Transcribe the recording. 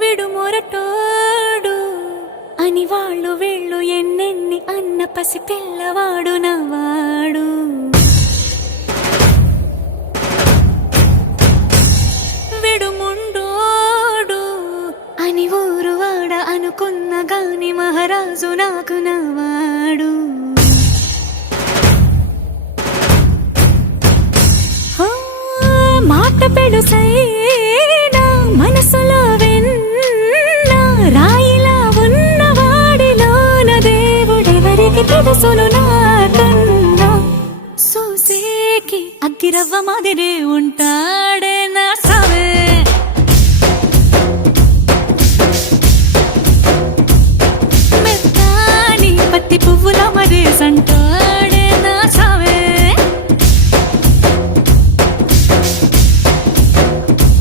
విడు మొరటోడు అని వాళ్ళు వీళ్ళు ఎన్నెన్ని అన్న పసి పిల్లవాడు నవ్వాడు. విడు ముండోడు అని ఊరు వాడ అనుకున్న గాని మహారాజు నాకు నవ్వాడు. మాట పెడుసైనా మనసులో వెన్న రాయిలా ఉన్నవాడిలోన దేవుడెవరికి తెలుసును నాకన్నా. సూసేకి అగ్గిరవ్వ మాదిరే ఉంటాడు.